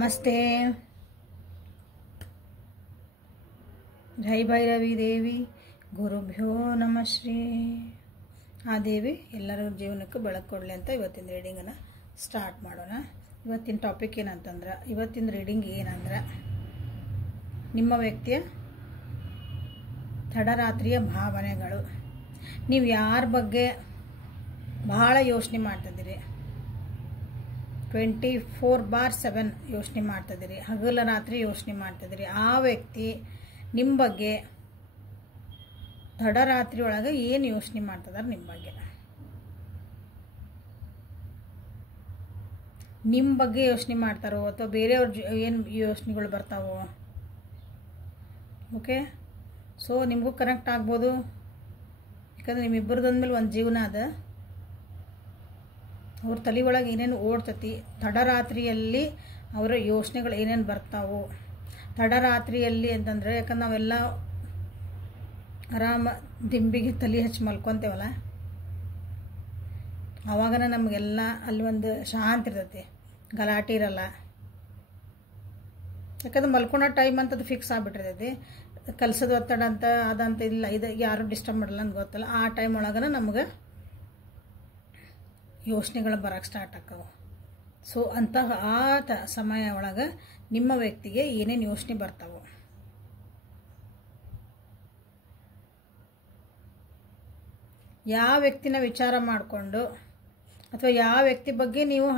ನಮಸ್ತೆ. ಜೈ ಭೈರವಿ ದೇವಿ. ಗುರುಭ್ಯೋ ನಮಃ ಶ್ರೀ. ಆ ದೇವಿ ಎಲ್ಲರ ಜೀವನಕ್ಕೆ ಬೆಳಕು ಕೊಡಲಿ ಅಂತ ಇವತ್ತಿನ ರೀಡಿಂಗನ್ನು ಸ್ಟಾರ್ಟ್ ಮಾಡೋಣ. ಇವತ್ತಿನ ಟಾಪಿಕ್ ಏನಂತಂದ್ರೆ, ಇವತ್ತಿನ ರೀಡಿಂಗ್ ಏನಂದ್ರೆ, ನಿಮ್ಮ ವ್ಯಕ್ತಿಯ ತಡರಾತ್ರಿಯ ಭಾವನೆಗಳು. ನೀವು ಯಾರ ಬಗ್ಗೆ ಬಹಳ ಯೋಚನೆ ಮಾಡ್ತಿದ್ದೀರಿ, 24/7 ಯೋಚನೆ ಮಾಡ್ತಿದ್ದೀರಿ, ಹಗಲ ರಾತ್ರಿ ಯೋಚನೆ ಮಾಡ್ತಿದ್ದೀರಿ. ಆ ವ್ಯಕ್ತಿ ನಿಮ್ಮ ಬಗ್ಗೆ ತಡರಾತ್ರಿ ಒಳಗೆ ಏನು ಯೋಚನೆ ಮಾಡ್ತಿದ್ದಾರೆ, ನಿಮ್ಮ ಬಗ್ಗೆ ಯೋಚನೆ ಮಾಡ್ತಾರೋ ಅಥವಾ ಬೇರೆಯವ್ರ ಏನು ಯೋಚನೆಗಳು ಬರ್ತಾವೋ. ಓಕೆ, ಸೊ ನಿಮಗೂ ಕನೆಕ್ಟ್ ಆಗ್ಬೋದು. ಯಾಕಂದ್ರೆ ನಿಮ್ಮಿಬ್ಬರದಂದ್ಮೇಲೆ ಒಂದು ಜೀವನ ಅದ. ಅವ್ರ ತಲೆ ಒಳಗೆ ಏನೇನು ಓಡ್ತತಿ, ತಡರಾತ್ರಿಯಲ್ಲಿ ಅವರ ಯೋಚನೆಗಳು ಏನೇನು ಬರ್ತಾವೋ. ತಡರಾತ್ರಿಯಲ್ಲಿ ಅಂತಂದರೆ, ಯಾಕಂದ್ರೆ ನಾವೆಲ್ಲ ಆರಾಮ ದಿಂಬಿಗೆ ತಲೆ ಹಚ್ಚಿ ಮಲ್ಕೊತೇವಲ್ಲ, ಆವಾಗನ ನಮಗೆಲ್ಲ ಅಲ್ಲಿ ಒಂದು ಶಾಂತಿ ಇರ್ತೈತಿ, ಗಲಾಟೆ ಇರಲ್ಲ. ಯಾಕಂದ್ರೆ ಮಲ್ಕೊಳೋ ಟೈಮ್ ಅಂತದ್ದು ಫಿಕ್ಸ್ ಆಗಿಬಿಟ್ಟಿರ್ತೈತಿ. ಕೆಲಸದ ಒತ್ತಡ ಅಂತ ಅದಂತ ಇಲ್ಲ, ಇದು ಯಾರು ಡಿಸ್ಟರ್ಬ್ ಮಾಡಲ್ಲ ಅಂತ ಗೊತ್ತಲ್ಲ. ಆ ಟೈಮ್ ಒಳಗನ ನಮ್ಗೆ ಯೋಚನೆಗಳು ಬರೋಕ್ಕೆ ಸ್ಟಾರ್ಟ್ ಆಕ್ಕವು. ಸೊ ಅಂತಹ ಸಮಯ ಒಳಗೆ ನಿಮ್ಮ ವ್ಯಕ್ತಿಗೆ ಏನೇನು ಯೋಚನೆ ಬರ್ತಾವೋ. ಯಾವ ವ್ಯಕ್ತಿನ ವಿಚಾರ ಮಾಡಿಕೊಂಡು ಅಥವಾ ಯಾವ ವ್ಯಕ್ತಿ ಬಗ್ಗೆ ನೀವು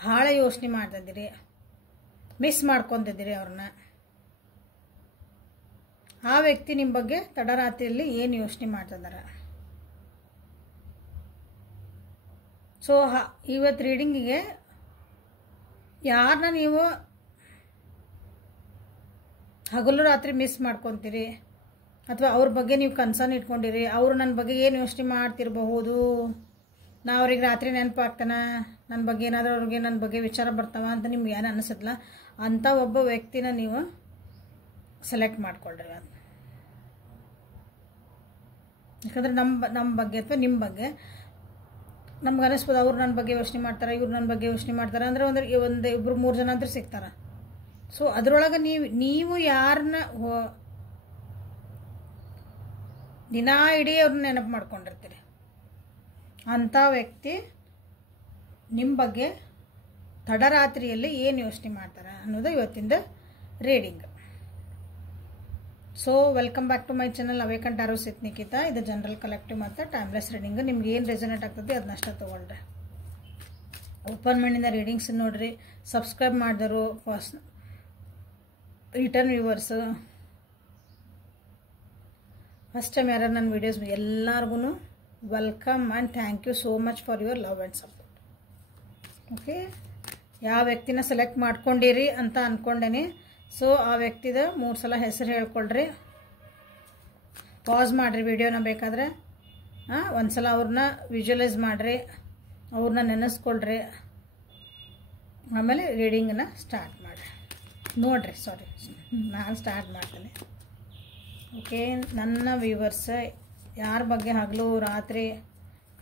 ಭಾಳ ಯೋಚನೆ ಮಾಡ್ತಿದ್ದೀರಿ, ಮಿಸ್ ಮಾಡ್ಕೊತಿದ್ದೀರಿ ಅವ್ರನ್ನ, ಆ ವ್ಯಕ್ತಿ ನಿಮ್ಮ ಬಗ್ಗೆ ತಡರಾತ್ರಿಯಲ್ಲಿ ಏನು ಯೋಚನೆ ಮಾಡ್ತಿದ್ದಾರೆ. ಸೊ ಇವತ್ತು ರೀಡಿಂಗಿಗೆ ಯಾರನ್ನ ನೀವು ಹಗಲು ರಾತ್ರಿ ಮಿಸ್ ಮಾಡ್ಕೊತೀರಿ ಅಥವಾ ಅವ್ರ ಬಗ್ಗೆ ನೀವು ಕನ್ಸರ್ನ್ ಇಟ್ಕೊಂಡಿರಿ, ಅವರು ನನ್ನ ಬಗ್ಗೆ ಏನು ಯೋಚನೆ ಮಾಡ್ತಿರಬಹುದು, ನಾ ಅವ್ರಿಗೆ ರಾತ್ರಿ ನೆನಪಾಗ್ತಾನೆ, ನನ್ನ ಬಗ್ಗೆ ಏನಾದರೂ ಅವ್ರಿಗೆ ನನ್ನ ಬಗ್ಗೆ ವಿಚಾರ ಬರ್ತಾವ ಅಂತ ನಿಮ್ಗೆ ಏನು ಅನಿಸತ್ತಲ್ಲ, ಅಂಥ ಒಬ್ಬ ವ್ಯಕ್ತಿನ ನೀವು ಸೆಲೆಕ್ಟ್ ಮಾಡ್ಕೊಳ್ರಿ. ಯಾಕಂದರೆ ನಮ್ಮ ಬಗ್ಗೆ ಅಥವಾ ನಿಮ್ಮ ಬಗ್ಗೆ ನಮ್ಗೆ ಅನಿಸ್ಬೋದು, ಅವ್ರು ನನ್ನ ಬಗ್ಗೆ ಯೋಚನೆ ಮಾಡ್ತಾರೆ, ಇವ್ರು ನನ್ನ ಬಗ್ಗೆ ಯೋಚನೆ ಮಾಡ್ತಾರೆ ಅಂದರೆ ಒಂದು ಇಬ್ಬರು 3 ಜನ ಅಂತ ಸಿಗ್ತಾರೆ. ಸೊ ಅದರೊಳಗೆ ನೀವು ಯಾರನ್ನ ದಿನ ಇಡೀ ಅವ್ರನ್ನ ನೆನಪು ಮಾಡ್ಕೊಂಡಿರ್ತೀರಿ, ಅಂಥ ವ್ಯಕ್ತಿ ನಿಮ್ಮ ಬಗ್ಗೆ ತಡರಾತ್ರಿಯಲ್ಲಿ ಏನು ಯೋಚನೆ ಮಾಡ್ತಾರೆ ಅನ್ನೋದು ಇವತ್ತಿಂದ reading. So welcome back to my channel awaken tarot with Nikhita. ಇದು ಜನರಲ್ ಕಲೆಕ್ಟಿವ್ ಮತ್ತು ಟೈಮ್ಲೆಸ್ ರೀಡಿಂಗ್. ನಿಮ್ಗೆ ಏನು ರೆಸನೇಟ್ ಆಗ್ತದೆ ಅದನ್ನಷ್ಟೇ ತೊಗೊಳ್ರಿ. ಓಪನ್ ಮೈಂಡಿಂದ ರೀಡಿಂಗ್ಸ್ ನೋಡ್ರಿ. ಸಬ್ಸ್ಕ್ರೈಬ್ ಮಾಡಿದರು, ರಿಟರ್ನ್ ವ್ಯೂವರ್ಸು, ಫಸ್ಟ್ ಟೈಮ್ ಯಾರು ನನ್ನ ವೀಡಿಯೋಸ್, ಎಲ್ಲರಿಗೂ welcome and thank you so much for your love and support. Okay, ಯಾವ ವ್ಯಕ್ತಿನ ಸೆಲೆಕ್ಟ್ ಮಾಡ್ಕೊಂಡಿರಿ ಅಂತ ಅಂದ್ಕೊಂಡೇನೆ. ಸೊ ಆ ವ್ಯಕ್ತಿದ 3 ಸಲ ಹೆಸರು ಹೇಳ್ಕೊಳ್ರಿ. ಪಾಸ್ ಮಾಡಿರಿ ವಿಡಿಯೋನ, ಬೇಕಾದರೆ ಒಂದು ಸಲ ಅವ್ರನ್ನ ವಿಜುವಲೈಸ್ ಮಾಡಿರಿ, ಅವ್ರನ್ನ ನೆನೆಸ್ಕೊಳ್ರಿ, ಆಮೇಲೆ ರೀಡಿಂಗನ್ನು ಸ್ಟಾರ್ಟ್ ಮಾಡಿರಿ. ನೋಡಿರಿ, ನಾನು ಸ್ಟಾರ್ಟ್ ಮಾಡ್ತೇನೆ. ಓಕೆ, ನನ್ನ ವ್ಯೂವರ್ಸ್ ಯಾರ ಬಗ್ಗೆ ಹಗಲು ರಾತ್ರಿ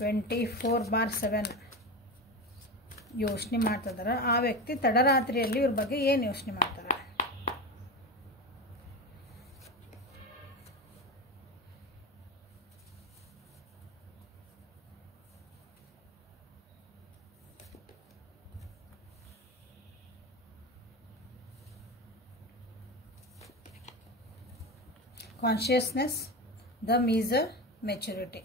24/7 ಯೋಚನೆ ಮಾಡ್ತಿದ್ದಾರೆ, ಆ ವ್ಯಕ್ತಿ ತಡರಾತ್ರಿಯಲ್ಲಿ ಇವ್ರ ಬಗ್ಗೆ ಏನು ಯೋಚನೆ ಮಾಡ್ತಾರೆ. Consciousness, the measure, maturity.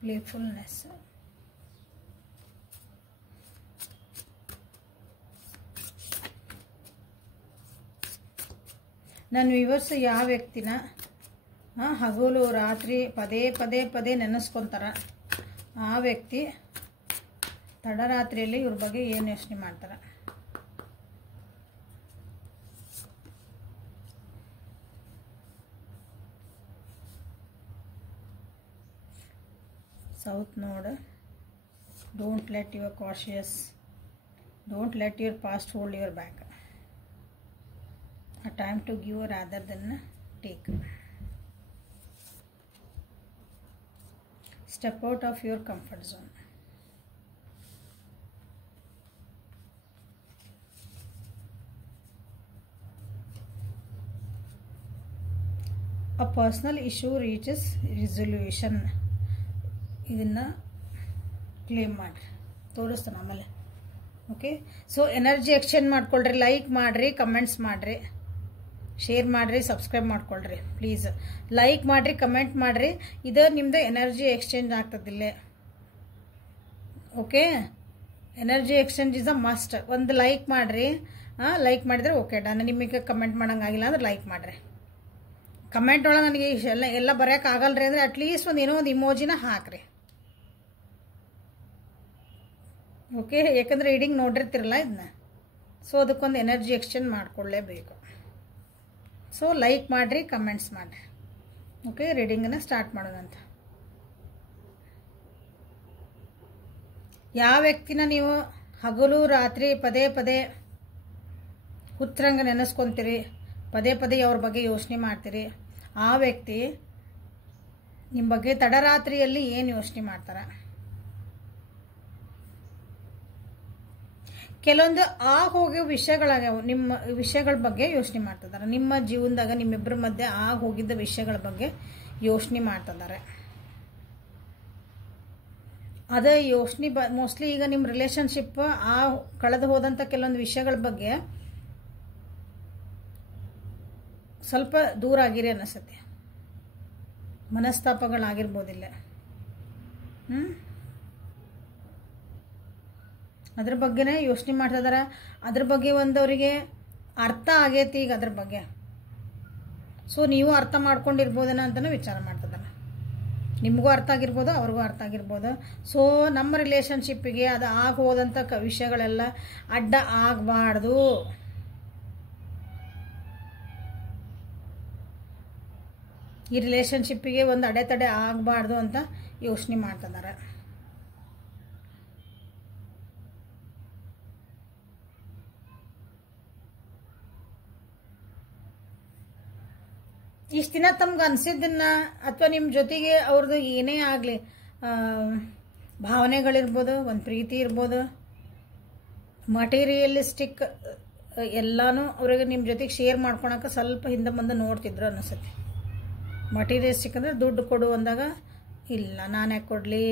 Playfulness. ನನ್ನ ವ್ಯೂವರ್ಸ್ ಯಾವ ವ್ಯಕ್ತಿನ ಹಗಲು ರಾತ್ರಿ ಪದೇ ನೆನೆಸ್ಕೊತಾರ, ಆ ವ್ಯಕ್ತಿ ತಡರಾತ್ರಿಯಲ್ಲಿ ಇವ್ರ ಬಗ್ಗೆ ಏನು ಯೋಚನೆ ಮಾಡ್ತಾರೆ. ಸೌತ್ ನೋಡ್. Don't let your cautious, don't let your past hold your back. A time to give rather than take. Step out of your comfort zone. A personal issue reaches resolution. ಇದನ್ನು ಕ್ಲೇಮ್ ಮಾಡಿರಿ, ತೋರಿಸ್ತಾನೆ ಆಮೇಲೆ. Okay, so energy exchange ಮಾಡ್ಕೊಳ್ರಿ. Like ಮಾಡಿರಿ, comments ಮಾಡಿರಿ, share ಮಾಡಿರಿ, subscribe ಮಾಡ್ಕೊಳ್ರಿ please. Like ಮಾಡಿರಿ, ಕಮೆಂಟ್ ಮಾಡಿರಿ. ಇದು ನಿಮ್ಮದು ಎನರ್ಜಿ ಎಕ್ಸ್ಚೇಂಜ್ ಆಗ್ತದಿಲ್ಲ. Okay, energy exchange is a must. ಒಂದು ಲೈಕ್ ಮಾಡಿರಿ. ಲೈಕ್ ಮಾಡಿದ್ರೆ ಓಕೆ ಡನ್. ನಿಮಗೆ ಕಮೆಂಟ್ ಮಾಡೋಂಗಾಗಿಲ್ಲ ಅಂದ್ರೆ ಲೈಕ್ ಮಾಡಿರಿ. ಕಮೆಂಟ್ ಒಳಗೆ ನನಗೆ ಎಲ್ಲ ಬರೆಯೋಕ್ಕಾಗಲ್ರಿ ಅಂದರೆ ಅಟ್ಲೀಸ್ಟ್ ಒಂದು ಏನೋ ಒಂದು ಇಮೋಜಿನ ಹಾಕ್ರಿ. ಓಕೆ, ಯಾಕಂದರೆ ರೀಡಿಂಗ್ ನೋಡಿರ್ತಿರಲ್ಲ ಇದನ್ನ, ಸೊ ಅದಕ್ಕೊಂದು ಎನರ್ಜಿ ಎಕ್ಸ್ಚೇಂಜ್ ಮಾಡ್ಕೊಳ್ಳೇಬೇಕು. ಸೊ ಲೈಕ್ ಮಾಡಿರಿ, ಕಮೆಂಟ್ಸ್ ಮಾಡಿರಿ. ಓಕೆ, ರೀಡಿಂಗನ್ನು ಸ್ಟಾರ್ಟ್ ಮಾಡೋದಂತ. ಯಾವ ವ್ಯಕ್ತಿನ ನೀವು ಹಗಲು ರಾತ್ರಿ ಪದೇ ಪದೇ ಹುಚ್ಚರಂಗ ನೆನೆಸ್ಕೊತೀರಿ, ಪದೇ ಪದೇ ಅವ್ರ ಬಗ್ಗೆ ಯೋಚನೆ ಮಾಡ್ತೀರಿ, ಆ ವ್ಯಕ್ತಿ ನಿಮ್ಮ ಬಗ್ಗೆ ತಡರಾತ್ರಿಯಲ್ಲಿ ಏನು ಯೋಚನೆ ಮಾಡ್ತಾರೆ? ಕೆಲವೊಂದು ಹೋಗೋ ವಿಷಯಗಳಾಗ್ಯಾವ, ನಿಮ್ಮ ವಿಷಯಗಳ ಬಗ್ಗೆ ಯೋಚನೆ ಮಾಡ್ತಿದ್ದಾರೆ. ನಿಮ್ಮ ಜೀವನದಾಗ ನಿಮ್ಮಿಬ್ಬರ ಮಧ್ಯೆ ಹೋಗಿದ್ದ ವಿಷಯಗಳ ಬಗ್ಗೆ ಯೋಚನೆ ಮಾಡ್ತಿದ್ದಾರೆ. ಅದೇ ಯೋಚನೆ ಮೋಸ್ಟ್ಲಿ ಈಗ ನಿಮ್ಮ ರಿಲೇಶನ್ಶಿಪ್ ಕಳೆದು ಹೋದಂಥ ಕೆಲವೊಂದು ವಿಷಯಗಳ ಬಗ್ಗೆ ಸ್ವಲ್ಪ ದೂರ ಆಗಿರಿ ಅನಿಸುತ್ತೆ. ಮನಸ್ತಾಪಗಳಾಗಿರ್ಬೋದಿಲ್ಲ. ಅದ್ರ ಬಗ್ಗೆನೇ ಯೋಚನೆ ಮಾಡ್ತಿದಾರ. ಅದ್ರ ಬಗ್ಗೆ ಅವರಿಗೆ ಅರ್ಥ ಆಗೈತಿ ಈಗ ಅದ್ರ ಬಗ್ಗೆ. ಸೊ ನೀವು ಅರ್ಥ ಮಾಡ್ಕೊಂಡಿರ್ಬೋದೇನೋ ಅಂತಲೂ ವಿಚಾರ ಮಾಡ್ತಿದ್ದಾರೆ. ನಿಮಗೂ ಅರ್ಥ ಆಗಿರ್ಬೋದು, ಅವ್ರಿಗೂ ಅರ್ಥ ಆಗಿರ್ಬೋದು. ಸೊ ನಮ್ಮ ರಿಲೇಶನ್ಶಿಪ್ಪಿಗೆ ಅದು ಹೋದಂಥ ವಿಷಯಗಳೆಲ್ಲ ಅಡ್ಡ ಆಗಬಾರ್ದು. ಈ ರಿಲೇಶನ್ಶಿಪ್ಪಿಗೆ ಒಂದು ಅಡೆತಡೆ ಆಗಬಾರ್ದು ಅಂತ ಯೋಚನೆ ಮಾಡ್ತಿದ್ದಾರೆ. ಇಷ್ಟು ದಿನ ತಮ್ಗೆ ಅನಿಸಿದ್ದನ್ನ ಅಥವಾ ನಿಮ್ಮ ಜೊತೆಗೆ ಅವ್ರದ್ದು ಏನೇ ಆಗಲಿ, ಭಾವನೆಗಳಿರ್ಬೋದು, ಒಂದು ಪ್ರೀತಿ ಇರ್ಬೋದು, ಮಟೀರಿಯಲಿಸ್ಟಿಕ್ ಎಲ್ಲನೂ ಅವ್ರಿಗೆ ನಿಮ್ಮ ಜೊತೆಗೆ ಶೇರ್ ಮಾಡ್ಕೊಳಕ್ಕೆ ಸ್ವಲ್ಪ ಹಿಂದೆ ಮುಂದೆ ನೋಡ್ತಿದ್ರು ಅನಿಸುತ್ತೆ. ಮಟೀರಿಯಲಿಸ್ಟಿಕ್ ಅಂದರೆ ದುಡ್ಡು ಕೊಡು ಅಂದಾಗ ಇಲ್ಲ ನಾನು ಯಾಕೆ ಕೊಡಲಿ,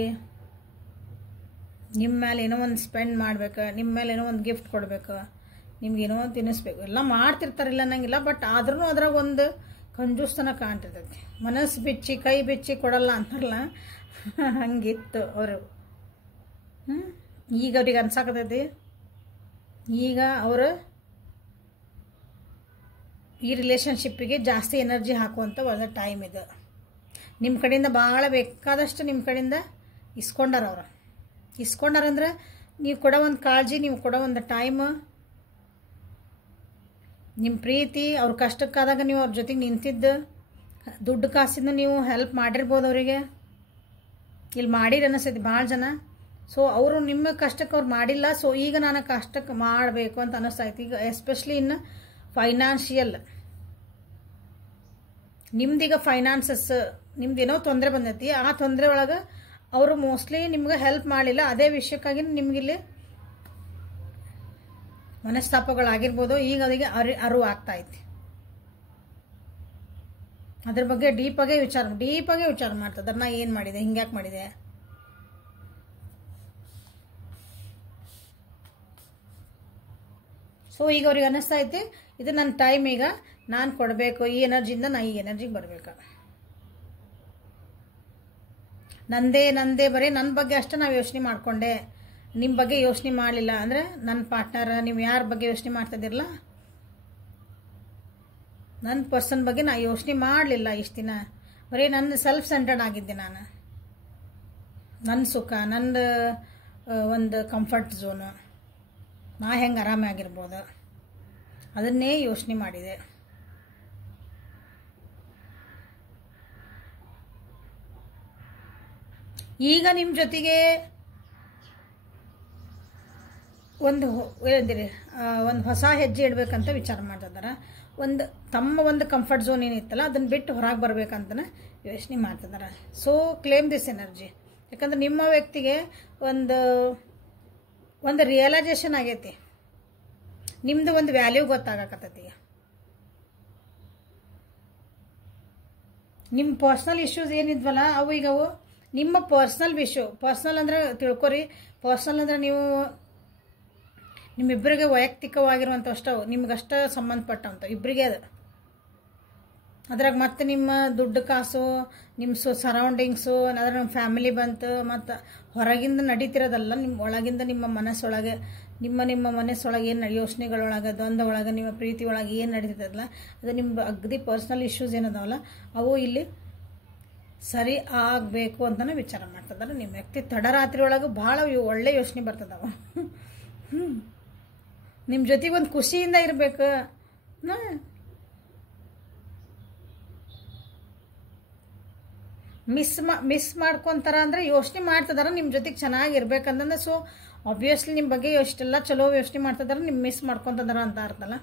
ನಿಮ್ಮ ಮೇಲೆ ಏನೋ ಒಂದು ಸ್ಪೆಂಡ್ ಮಾಡ್ಬೇಕು, ನಿಮ್ಮ ಮೇಲೆ ಏನೋ ಒಂದು ಗಿಫ್ಟ್ ಕೊಡಬೇಕು, ನಿಮ್ಗೇನೋ ಒಂದು ತಿನ್ನಿಸ್ಬೇಕು, ಎಲ್ಲ ಮಾಡ್ತಿರ್ತಾರಿಲ್ಲ ಅನ್ನಂಗಿಲ್ಲ. ಬಟ್ ಆದ್ರೂ ಅದ್ರಾಗ ಒಂದು ಕಂಜೂಸ್ತನ ಕಾಣ್ತಿರ್ತೈತಿ. ಮನಸ್ಸು ಬಿಚ್ಚಿ ಕೈ ಬಿಚ್ಚಿ ಕೊಡಲ್ಲ ಅಂತಾರಲ್ಲ, ಹಂಗಿತ್ತು ಅವರು. ಈಗ ಅವ್ರಿಗೆ ಅನ್ಸಾಕತೈತಿ, ಈಗ ಅವರು ಈ ರಿಲೇಶನ್ಶಿಪ್ಪಿಗೆ ಜಾಸ್ತಿ ಎನರ್ಜಿ ಹಾಕುವಂಥ ಒಂದು ಟೈಮ್ ಇದು. ನಿಮ್ಮ ಕಡೆಯಿಂದ ಭಾಳ ಬೇಕಾದಷ್ಟು ನಿಮ್ಮ ಕಡೆಯಿಂದ ಇಸ್ಕೊಂಡಾರ ಅವರು. ಇಸ್ಕೊಂಡಾರಂದ್ರೆ ನೀವು ಕೊಡೋ ಒಂದು ಕಾಳಜಿ, ನೀವು ಕೊಡೋ ಒಂದು ಟೈಮ್, ನಿಮ್ಮ ಪ್ರೀತಿ, ಅವ್ರ ಕಷ್ಟಕ್ಕಾದಾಗ ನೀವು ಅವ್ರ ಜೊತೆಗೆ ನಿಂತಿದ್ದು, ದುಡ್ಡು ಕಾಸಿಂದ ನೀವು ಹೆಲ್ಪ್ ಮಾಡಿರ್ಬೋದು ಅವರಿಗೆ. ಇಲ್ಲಿ ಮಾಡಿರಿ ಅನ್ನಿಸ್ತೈತಿ ಭಾಳ ಜನ. ಸೊ ಅವರು ನಿಮ್ಮ ಕಷ್ಟಕ್ಕೆ ಅವ್ರು ಮಾಡಿಲ್ಲ. ಸೊ ಈಗ ನಾನು ಕಷ್ಟಕ್ಕೆ ಮಾಡಬೇಕು ಅಂತ ಅನ್ನಿಸ್ತೈತಿ. ಈಗ ಎಸ್ಪೆಷಲಿ ಇನ್ನು ಫೈನಾನ್ಷಿಯಲ್, ನಿಮ್ದೀಗ ಫೈನಾನ್ಸಸ್ ನಿಮ್ದೇನೋ ತೊಂದರೆ ಬಂದೈತಿ. ಆ ತೊಂದರೆ ಒಳಗೆ ಅವರು ಮೋಸ್ಟ್ಲಿ ನಿಮ್ಗೆ ಹೆಲ್ಪ್ ಮಾಡಲಿಲ್ಲ. ಅದೇ ವಿಷಯಕ್ಕಾಗಿ ನಿಮಗಿಲ್ಲಿ ಮನಸ್ತಾಪಗಳಾಗಿರ್ಬೋದು. ಈಗ ಅದಕ್ಕೆ ಅರಿವು ಆಗ್ತಾ ಐತಿ. ಅದ್ರ ಬಗ್ಗೆ ಡೀಪಾಗೆ ವಿಚಾರ ಮಾಡ್ತಿದ್ದಾರೆ. ನಾ ಏನು ಮಾಡಿದೆ, ಹಿಂಗ್ಯಾಕೆ ಮಾಡಿದೆ. ಸೊ ಈಗ ಅವ್ರಿಗೆ ಅನ್ನಿಸ್ತಾ ಐತಿ, ಇದು ನನ್ನ ಟೈಮ್, ಈಗ ನಾನು ಕೊಡಬೇಕು, ಈ ಎನರ್ಜಿಯಿಂದ ನಾ ಈ ಎನರ್ಜಿಗೆ ಬರಬೇಕು. ನಂದೇ ಬರೀ ನನ್ನ ಬಗ್ಗೆ ಅಷ್ಟೇ ನಾವು ಯೋಚನೆ ಮಾಡಿಕೊಂಡೆ, ನಿಮ್ಮ ಬಗ್ಗೆ ಯೋಚನೆ ಮಾಡಲಿಲ್ಲ ಅಂದರೆ ನನ್ನ ಪಾರ್ಟ್ನರ್, ನೀವು ಯಾರ ಬಗ್ಗೆ ಯೋಚನೆ ಮಾಡ್ತಿದ್ದಿರಲ್ಲ, ನನ್ನ ಪರ್ಸನ್ ಬಗ್ಗೆ ನಾ ಯೋಚನೆ ಮಾಡಲಿಲ್ಲ ಇಷ್ಟು ದಿನ. ಬರೀ ನನ್ನ ಸೆಲ್ಫ್ ಸೆಂಟರ್ಡ್ ಆಗಿದ್ದೆ ನಾನು. ನನ್ನ ಸುಖ, ನಂದು ಒಂದು ಕಂಫರ್ಟ್ ಝೋನು, ನಾ ಹೆಂಗೆ ಆರಾಮಾಗಿರ್ಬೋದು ಅದನ್ನೇ ಯೋಚನೆ ಮಾಡಿದೆ. ಈಗ ನಿಮ್ಮ ಜೊತೆಗೆ ಒಂದು ಏನಂತೀರಿ, ಒಂದು ಹೊಸ ಹೆಜ್ಜೆ ಇಡಬೇಕಂತ ವಿಚಾರ ಮಾಡ್ತಿದ್ದಾರೆ. ತಮ್ಮ ಒಂದು ಕಂಫರ್ಟ್ ಝೋನ್ ಏನಿತ್ತಲ್ಲ ಅದನ್ನು ಬಿಟ್ಟು ಹೊರಗೆ ಬರ್ಬೇಕಂತನೇ ಯೋಚನೆ ಮಾಡ್ತಿದ್ದಾರೆ. So claim this energy. ಯಾಕಂದ್ರೆ ನಿಮ್ಮ ವ್ಯಕ್ತಿಗೆ ಒಂದು ಒಂದು ರಿಯಲೈಸೇಷನ್ ಆಗೈತಿ, ನಿಮ್ಮದು ಒಂದು ವ್ಯಾಲ್ಯೂ ಗೊತ್ತಾಗಕತ್ತೈತಿ. ನಿಮ್ಮ ಪರ್ಸ್ನಲ್ ಇಶ್ಯೂಸ್ ಏನಿದ್ವಲ್ಲ ಅವು ಈಗ ಅವು ನಿಮ್ಮ ಪರ್ಸ್ನಲ್ ಇಶ್ಯೂ. ಪರ್ಸ್ನಲ್ ಅಂದ್ರೆ ತಿಳ್ಕೊರಿ, ಪರ್ಸ್ನಲ್ ಅಂದ್ರೆ ನೀವು ನಿಮ್ಮಿಬ್ಬರಿಗೆ ವೈಯಕ್ತಿಕವಾಗಿರುವಂಥವು, ನಿಮ್ಗಷ್ಟ ಸಂಬಂಧಪಟ್ಟಂಥ ಇಬ್ಬರಿಗೆ ಅದು. ಅದ್ರಾಗ ಮತ್ತೆ ನಿಮ್ಮ ದುಡ್ಡು ಕಾಸು, ನಿಮ್ಮ ಸರೌಂಡಿಂಗ್ಸು, ಅದ್ರ ನಮ್ಮ ಫ್ಯಾಮಿಲಿ ಬಂತು, ಮತ್ತು ಹೊರಗಿಂದ ನಡೀತಿರೋದಲ್ಲ, ನಿಮ್ಮ ಒಳಗಿಂದ ನಿಮ್ಮ ಮನಸ್ಸೊಳಗೆ ನಿಮ್ಮ ಮನಸ್ಸೊಳಗೆ ಏನು ಯೋಚನೆಗಳೊಳಗೆ, ದ್ವಂದ್ವ ಒಳಗೆ, ನಿಮ್ಮ ಪ್ರೀತಿ ಒಳಗೆ ಏನು ನಡೀತದಲ್ಲ, ಅದು ನಿಮ್ಮ ಅಗದಿ ಪರ್ಸ್ನಲ್ ಇಶ್ಯೂಸ್ ಏನದಾವಲ್ಲ ಅವು ಇಲ್ಲಿ ಸರಿ ಆಗಬೇಕು ಅಂತಲೇ ವಿಚಾರ ಮಾಡ್ತಿದ್ದಾರೆ ನಿಮ್ಮ ವ್ಯಕ್ತಿ. ತಡರಾತ್ರಿ ಒಳಗೆ ಭಾಳ ಒಳ್ಳೆ ಯೋಚನೆ ಬರ್ತದವ. ನಿಮ್ಮ ಜೊತೆಗೆ ಒಂದು ಖುಷಿಯಿಂದ ಇರಬೇಕು. ಮಿಸ್ ಮಾಡ್ಕೊತಾರ ಅಂದ್ರೆ ಯೋಚನೆ ಮಾಡ್ತಿದಾರ ನಿಮ್ಮ ಜೊತೆಗೆ ಚೆನ್ನಾಗಿರ್ಬೇಕಂತಂದ್ರೆ. ಸೊ ಆಬ್ವಿಯಸ್ಲಿ ನಿಮ್ಮ ಬಗ್ಗೆ ಎಷ್ಟೆಲ್ಲ ಚಲೋ ಯೋಚನೆ ಮಾಡ್ತಿದಾರ, ನಿಮ್ಮ ಮಿಸ್ ಮಾಡ್ಕೊತಿದಾರ ಅಂತ ಅರ್ಥಲ್ಲ.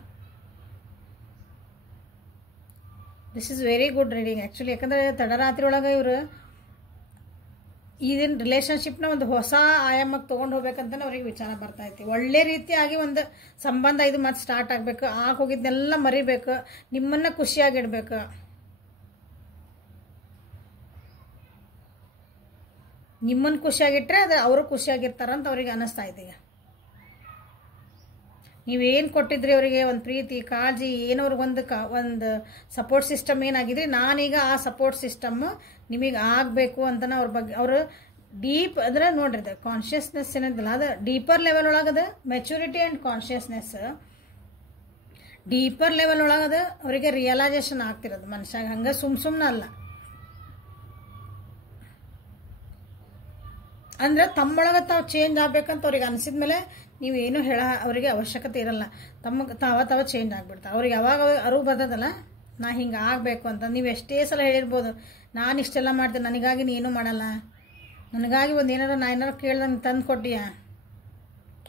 This is very good reading actually. ಯಾಕಂದರೆ ತಡರಾತ್ರಿ ಒಳಗೆ ಇವರು ಈಗಿನ ರಿಲೇಷನ್ಶಿಪ್ನ ಒಂದು ಹೊಸ ಆಯಾಮಕ್ಕೆ ತೊಗೊಂಡು ಹೋಗ್ಬೇಕಂತಲೇ ಅವ್ರಿಗೆ ವಿಚಾರ ಬರ್ತೈತಿ. ಒಳ್ಳೆ ರೀತಿಯಾಗಿ ಒಂದು ಸಂಬಂಧ ಇದು ಮತ್ತೆ ಸ್ಟಾರ್ಟ್ ಆಗಬೇಕು, ಹೋಗಿದ್ದೆಲ್ಲ ಮರಿಬೇಕು, ನಿಮ್ಮನ್ನು ಖುಷಿಯಾಗಿಡ್ಬೇಕು. ನಿಮ್ಮನ್ನು ಖುಷಿಯಾಗಿಟ್ರೆ ಅದು ಅವರು ಖುಷಿಯಾಗಿರ್ತಾರಂತ ಅವ್ರಿಗೆ ಅನ್ನಿಸ್ತಾ ಇದೆ. ಈಗ ನೀವೇನು ಕೊಟ್ಟಿದ್ರಿ ಅವರಿಗೆ, ಒಂದು ಪ್ರೀತಿ ಕಾಳಜಿ ಏನವ್ರಿಗೆ ಒಂದು ಸಪೋರ್ಟ್ ಸಿಸ್ಟಮ್ ಏನಾಗಿದ್ರಿ, ನಾನೀಗ ಆ ಸಪೋರ್ಟ್ ಸಿಸ್ಟಮ್ ನಿಮಗೆ ಆಗಬೇಕು ಅಂತಲೇ ಅವ್ರ ಬಗ್ಗೆ ಅವರು ಡೀಪ್ ಅಂದ್ರೆ ನೋಡ್ರಿ, ಅದು ಕಾನ್ಷಿಯಸ್ನೆಸ್ ಏನಂತಲ್ಲ, ಅದು ಡೀಪರ್ ಲೆವೆಲ್ ಒಳಗದ maturity and consciousness deeper level ಒಳಗದ ಅವರಿಗೆ ರಿಯಲೈಸೇಷನ್ ಆಗ್ತಿರೋದು ಮನುಷ್ಯಾಗ. ಹಂಗೆ ಸುಮ್ಮನೆ ಅಲ್ಲ, ಅಂದ್ರೆ ತಮ್ಮೊಳಗೆ ತಾವು ಚೇಂಜ್ ಆಗ್ಬೇಕಂತ ಅವ್ರಿಗೆ ಅನಿಸಿದ್ಮೇಲೆ ನೀವು ಏನು ಅವರಿಗೆ ಅವಶ್ಯಕತೆ ಇರಲ್ಲ. ತಾವ ಚೇಂಜ್ ಆಗಿಬಿಡ್ತಾರೆ. ಅವ್ರಿಗೆ ಯಾವಾಗ ಅರಿವು ಬರ್ತದಲ್ಲ, ನಾ ಹಿಂಗೆ ಆಗಬೇಕು ಅಂತ. ನೀವು ಎಷ್ಟೇ ಸಲ ಹೇಳಿರ್ಬೋದು, ನಾನು ಇಷ್ಟೆಲ್ಲ ಮಾಡ್ತೇನೆ, ನನಗಾಗಿ ನೀನು ಮಾಡಲ್ಲ, ನನಗಾಗಿ ಒಂದು ನಾ ಏನಾರು ಕೇಳ್ದಂಗೆ ತಂದು ಕೊಟ್ಟಿಯಾ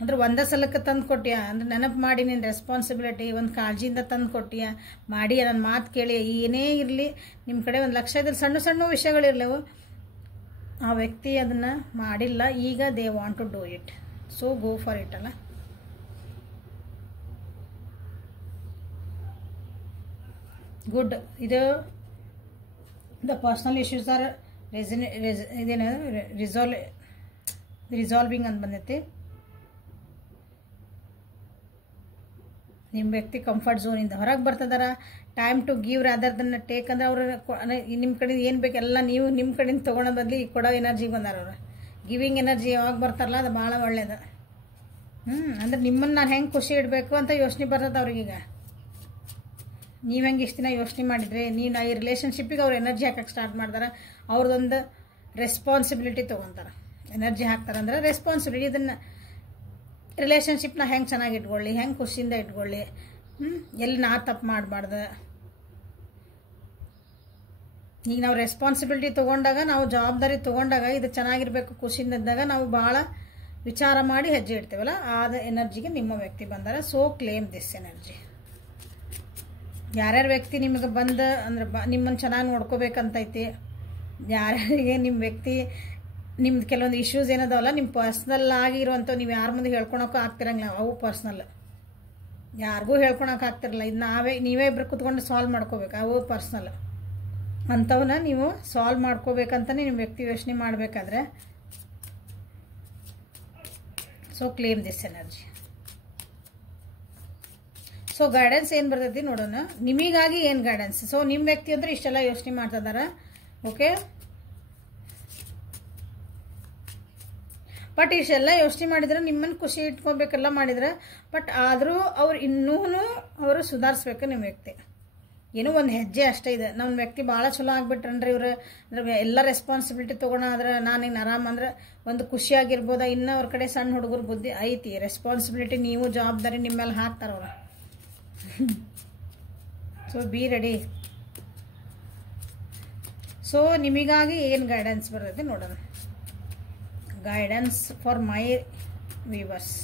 ಅಂದ್ರೆ ಒಂದೇ ಸಲಕ್ಕೆ ತಂದು ಕೊಟ್ಟಿಯಾ ಅಂದ್ರೆ ನೆನಪು ಮಾಡಿ ನಿನ್ನ ರೆಸ್ಪಾನ್ಸಿಬಿಲಿಟಿ ಒಂದು ಕಾಳಜಿಯಿಂದ ತಂದು ಕೊಟ್ಟಿಯಾ ಮಾಡಿ ನನ್ನ ಮಾತು ಕೇಳಿ. ಏನೇ ಇರಲಿ ನಿಮ್ಮ ಕಡೆ ಒಂದು ಲಕ್ಷದಲ್ಲಿ ಸಣ್ಣ ಸಣ್ಣ ವಿಷಯಗಳಿರ್ಲವು, ಆ ವ್ಯಕ್ತಿ ಅದನ್ನು ಮಾಡಿಲ್ಲ, ಈಗ they want to do it, so go for it ಅಲ್ಲ. ಗುಡ್. ಇದು ದ ಪರ್ಸ್ನಲ್ ಇಶ್ಯೂಸ್ ಆರ್ ಇದೇನು ರಿಸಾಲ್ವಿಂಗ್ ಅಂತ ಬಂದೈತಿ. ನಿಮ್ಮ ವ್ಯಕ್ತಿ ಕಂಫರ್ಟ್ ಝೋನಿಂದ ಹೊರಗೆ ಬರ್ತದಾರ. Time to give rather than take ಅಂದ್ರೆ ಅವ್ರು ನಿಮ್ಮ ಕಡೆಯಿಂದ ಏನು ಬೇಕೆಲ್ಲ ನೀವು ನಿಮ್ಮ ಕಡೆಯಿಂದ ತೊಗೊಳೋ ಬದಲಿ ಕೊಡೋ ಎನರ್ಜಿಗೆ ಬಂದಾರ ಅವ್ರು. ಗಿವಿಂಗ್ ಎನರ್ಜಿ ಯಾವಾಗ ಬರ್ತಾರಲ್ಲ ಅದು ಭಾಳ ಒಳ್ಳೇದು. ಅಂದ್ರೆ ನಿಮ್ಮನ್ನು ನಾನು ಹೆಂಗೆ ಖುಷಿ ಇಡಬೇಕು ಅಂತ ಯೋಚನೆ ಬರ್ತದೆ ಅವ್ರಿಗೀಗ. ನೀವು ಹೆಂಗೆ ಇಷ್ಟು ದಿನ ಯೋಚನೆ ಮಾಡಿದ್ರಿ, ನೀವು ಈ ರಿಲೇಷನ್ಶಿಪ್ಪಿಗೆ ಅವ್ರು ಎನರ್ಜಿ ಹಾಕಕ್ಕೆ ಸ್ಟಾರ್ಟ್ ಮಾಡ್ತಾರೆ. ಅವ್ರದ್ದೊಂದು ರೆಸ್ಪಾನ್ಸಿಬಿಲಿಟಿ ತೊಗೊತಾರೆ, ಎನರ್ಜಿ ಹಾಕ್ತಾರೆ ಅಂದ್ರೆ ರೆಸ್ಪಾನ್ಸಿಬಿಲಿಟಿ. ಇದನ್ನು ರಿಲೇಷನ್ಶಿಪ್ನ ಹೆಂಗೆ ಚೆನ್ನಾಗಿ ಇಟ್ಕೊಳ್ಳಿ, ಹೆಂಗೆ ಖುಷಿಯಿಂದ ಇಟ್ಕೊಳ್ಳಿ, ಎಲ್ಲಿ ನಾ ತಪ್ಪು ಮಾಡಬಾರ್ದು. ಈಗ ನಾವು ರೆಸ್ಪಾನ್ಸಿಬಿಲಿಟಿ ತೊಗೊಂಡಾಗ, ನಾವು ಜವಾಬ್ದಾರಿ ತೊಗೊಂಡಾಗ, ಇದು ಚೆನ್ನಾಗಿರ್ಬೇಕು ಖುಷಿಯಿಂದ ಇದ್ದಾಗ ನಾವು ಭಾಳ ವಿಚಾರ ಮಾಡಿ ಹೆಜ್ಜೆ ಇಡ್ತೇವಲ್ಲ, ಆದ ಎನರ್ಜಿಗೆ ನಿಮ್ಮ ವ್ಯಕ್ತಿ ಬಂದಾರ. So claim this energy. ಯಾರ್ಯಾರ ವ್ಯಕ್ತಿ ನಿಮಗೆ ಬಂದ ಅಂದ್ರೆ ನಿಮ್ಮನ್ನು ಚೆನ್ನಾಗಿ ನೋಡ್ಕೋಬೇಕಂತೈತಿ, ಯಾರ್ಯಾರಿಗೆ ನಿಮ್ಮ ವ್ಯಕ್ತಿ ನಿಮ್ದು ಕೆಲವೊಂದು ಇಶ್ಯೂಸ್ ಏನದಾವಲ್ಲ ನಿಮ್ಮ ಪರ್ಸ್ನಲ್ ಆಗಿರುವಂಥ, ನೀವು ಯಾರ ಮುಂದೆ ಹೇಳ್ಕೊಳಕ್ಕೂ ಆಗ್ತಿರಂಗಿಲ್ಲ, ಅವು ಪರ್ಸ್ನಲ್ ಯಾರಿಗೂ ಹೇಳ್ಕೊಳಕ್ಕೆ ಆಗ್ತಿರಲ್ಲ. ಇದು ನೀವೇ ಇಬ್ಬರು ಕುತ್ಕೊಂಡು ಸಾಲ್ವ್ ಮಾಡ್ಕೋಬೇಕು, ಅವು ಪರ್ಸ್ನಲ್. ಅಂಥವನ್ನ ನೀವು ಸಾಲ್ವ್ ಮಾಡ್ಕೋಬೇಕಂತಲೇ ನಿಮ್ಮ ವ್ಯಕ್ತಿ ಯೋಚನೆ ಮಾಡಬೇಕಾದ್ರೆ, so claim this energy. So guidance ಏನು ಬರ್ತೈತಿ ನೋಡೋಣ, ನಿಮಗಾಗಿ ಏನು ಗೈಡೆನ್ಸ್. ಸೊ ನಿಮ್ಮ ವ್ಯಕ್ತಿ ಅಂದ್ರೆ ಇಷ್ಟೆಲ್ಲ ಯೋಚನೆ ಮಾಡ್ತಿದಾರ, ಓಕೆ. ಬಟ್ ಇಷ್ಟೆಲ್ಲ ಯೋಚನೆ ಮಾಡಿದ್ರೆ, ನಿಮ್ಮನ್ನು ಖುಷಿ ಇಟ್ಕೋಬೇಕೆಲ್ಲ ಮಾಡಿದ್ರೆ, ಬಟ್ ಆದರೂ ಅವ್ರು ಇನ್ನೂ ಅವರು ಸುಧಾರಿಸ್ಬೇಕು ನಿಮ್ಮ ವ್ಯಕ್ತಿ. ಏನೋ ಒಂದು ಹೆಜ್ಜೆ ಅಷ್ಟೇ ಇದೆ. ನಮ್ಮ ವ್ಯಕ್ತಿ ಭಾಳ ಚಲೋ ಆಗ್ಬಿಟ್ರನ್ರಿ ಇವ್ರು, ಅಂದ್ರೆ ಎಲ್ಲ ರೆಸ್ಪಾನ್ಸಿಬಿಲಿಟಿ ತೊಗೊಳಾದ್ರೆ ನಾನು ಹಿಂಗೆ ಆರಾಮ್ ಅಂದ್ರೆ ಒಂದು ಖುಷಿಯಾಗಿರ್ಬೋದ. ಇನ್ನೂ ಅವ್ರ ಕಡೆ ಸಣ್ಣ ಹುಡುಗರ ಬುದ್ಧಿ ಐತಿ, ರೆಸ್ಪಾನ್ಸಿಬಿಲಿಟಿ ನೀವು ಜವಾಬ್ದಾರಿ ನಿಮ್ಮ ಮೇಲೆ ಹಾಕ್ತಾರವ್ರು. So be ready. ಸೊ ನಿಮಗಾಗಿ ಏನು ಗೈಡೆನ್ಸ್ ಬರ್ತೈತಿ ನೋಡೋಣ. Guidance for my viewers,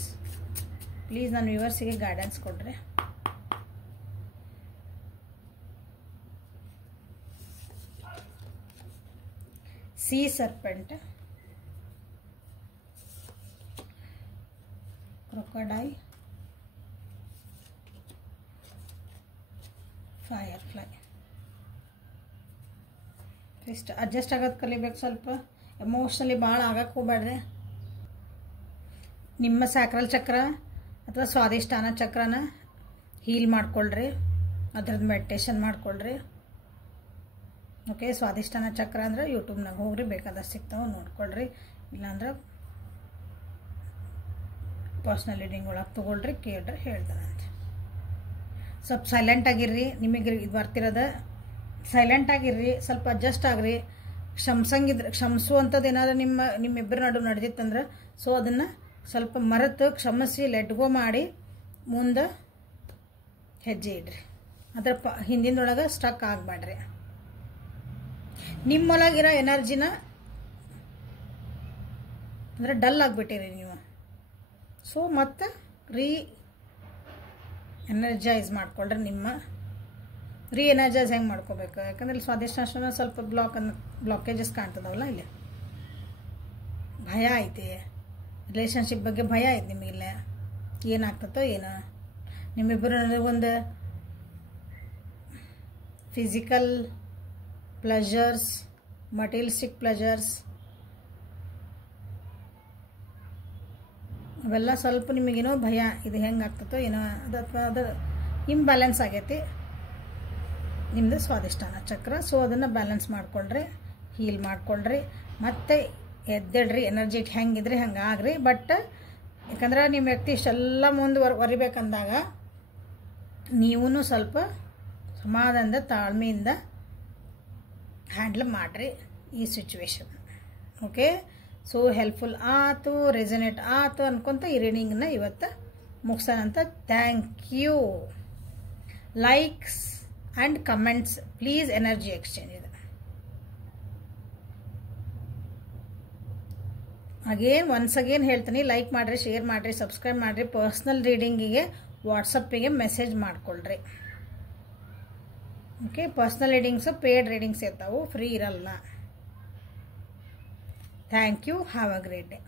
please ನನ್ನ ವ್ಯೂವರ್ಸಿಗೆ ಗೈಡೆನ್ಸ್ ಕೊಡ್ರಿ. Sea serpent, crocodile, firefly. ಇಷ್ಟು ಅಡ್ಜಸ್ಟ್ ಆಗೋದು ಕಲಿಬೇಕು. ಸ್ವಲ್ಪ ಎಮೋಷ್ನಲಿ ಭಾಳ ಆಗಕ್ಕೆ ಹೋಗ್ಬೇಡ್ರಿ. ನಿಮ್ಮ ಸ್ಯಾಕ್ರಲ್ ಚಕ್ರ ಅಥವಾ ಸ್ವಾದಿಷ್ಠಾನ ಚಕ್ರನ ಹೀಲ್ ಮಾಡ್ಕೊಳ್ರಿ. ಅದ್ರದ್ದು ಮೆಡಿಟೇಷನ್ ಮಾಡ್ಕೊಳ್ರಿ. ಓಕೆ, ಸ್ವಾದಿಷ್ಠಾನ ಚಕ್ರ ಅಂದ್ರೆ ಯೂಟ್ಯೂಬ್ನಾಗ ಹೋಗ್ರಿ, ಬೇಕಾದಷ್ಟು ಸಿಗ್ತಾವೆ, ನೋಡ್ಕೊಳ್ರಿ. ಇಲ್ಲಾಂದ್ರೆ ಪರ್ಸ್ನಲ್ ರೀಡಿಂಗ್ ಒಳಗೆ ತೊಗೊಳ್ರಿ, ಕೇಳ್ರಿ, ಹೇಳ್ತಾನಂತೆ. ಸ್ವಲ್ಪ ಸೈಲೆಂಟ್ ಆಗಿರ್ರಿ. ನಿಮಗೆ ಇದು ಬರ್ತಿರೋದ ಸೈಲೆಂಟ್ ಆಗಿರ್ರಿ, ಸ್ವಲ್ಪ ಅಡ್ಜಸ್ಟ್ ಆಗ್ರಿ. ಕ್ಷಮಿಸುವಂಥದ್ದು ಏನಾದ್ರು ನಿಮ್ಮಿಬ್ಬರ ನಡು ನಡೆದಿತ್ತಂದ್ರೆ ಸೊ ಅದನ್ನು ಸ್ವಲ್ಪ ಮರೆತು ಕ್ಷಮಿಸಿ ಲೆಟ್ಗೋ ಮಾಡಿ ಮುಂದೆ ಹೆಜ್ಜೆ ಇಡ್ರಿ. ಅದರ ಹಿಂದಿನೊಳಗೆ ಸ್ಟಕ್ ಆಗಬೇಡ್ರಿ. ನಿಮ್ಮೊಳಗಿರೋ ಎನರ್ಜಿನ ಅಂದರೆ ಡಲ್ ಆಗಿಬಿಟ್ಟಿರಿ ನೀವು. ಸೊ ಮತ್ತು ಎನರ್ಜೈಸ್ ಮಾಡ್ಕೊಳ್ರಿ. ನಿಮ್ಮ ಎನರ್ಜೈಸ್ ಹೆಂಗೆ ಮಾಡ್ಕೋಬೇಕು? ಯಾಕಂದ್ರೆ ಸ್ವಾದಿಷ್ಟಾನ ಸ್ವಲ್ಪ ಬ್ಲಾಕೇಜಸ್ ಕಾಣ್ತದವಲ್ಲ, ಇಲ್ಲಿ ಭಯ ಐತಿ, ರಿಲೇಷನ್ಶಿಪ್ ಬಗ್ಗೆ ಭಯ ಐತಿ ನಿಮಗಿಲ್ಲ. ಏನಾಗ್ತದೋ ಏನೋ, ನಿಮ್ಮಿಬ್ಬರು ಒಂದು ಫಿಸಿಕಲ್ ಪ್ಲೆಜರ್ಸ್, ಮಟೀರಿಯಲಿಸ್ಟಿಕ್ ಪ್ಲೆಜರ್ಸ್ ಅವೆಲ್ಲ ಸ್ವಲ್ಪ ನಿಮಗೇನೋ ಭಯ, ಇದು ಹೆಂಗೆ ಆಗ್ತದೋ ಏನೋ, ಅದು ಇಂಬ್ಯಾಲೆನ್ಸ್ ಆಗೈತಿ ನಿಮ್ಮದು ಸ್ವಾದಿಷ್ಠಾನ ಚಕ್ರ. ಸೊ ಅದನ್ನು ಬ್ಯಾಲೆನ್ಸ್ ಮಾಡ್ಕೊಳ್ರಿ, ಹೀಲ್ ಮಾಡ್ಕೊಳ್ರಿ, ಮತ್ತೆ ಎದ್ದೇಳ್ರಿ. ಎನರ್ಜಿ ಹೆಂಗಿದ್ರೆ ಹಂಗೆ ಆಗ್ರಿ. ಬಟ್ ಯಾಕಂದ್ರೆ ನಿಮ್ಮ ವ್ಯಕ್ತಿ ಇಷ್ಟೆಲ್ಲ ಮುಂದುವರಿಬೇಕಂದಾಗ ನೀವೂ ಸ್ವಲ್ಪ ಸಮಾಧಾನದ ತಾಳ್ಮೆಯಿಂದ ಹ್ಯಾಂಡಲ್ ಮಾಡಿರಿ ಈ ಸಿಚುವೇಶನ್. ಓಕೆ, ಸೊ ಹೆಲ್ಪ್ಫುಲ್ ಆಯ್ತು, ರೆಸನೇಟ್ ಆಯ್ತು ಅನ್ಕೊಂತ ಈ ರೀಡಿಂಗ್ನ ಇವತ್ತು ಮುಗಿಸೋಣಂತ. Thank you. Likes and comments please, energy exchange ಇದೆ. ಒನ್ಸ್ ಅಗೇನ್ ಹೇಳ್ತೀನಿ, ಲೈಕ್ ಮಾಡಿರಿ, ಶೇರ್ ಮಾಡಿರಿ, ಸಬ್ಸ್ಕ್ರೈಬ್ ಮಾಡಿರಿ. ಪರ್ಸ್ನಲ್ ರೀಡಿಂಗಿಗೆ ವಾಟ್ಸಪ್ಪಿಗೆ ಮೆಸೇಜ್ ಮಾಡ್ಕೊಳ್ರಿ. Okay, personal readings paid readings ಇರ್ತಾವೆ, ಫ್ರೀ ಇರಲ್ಲ. Thank you. Have a great day.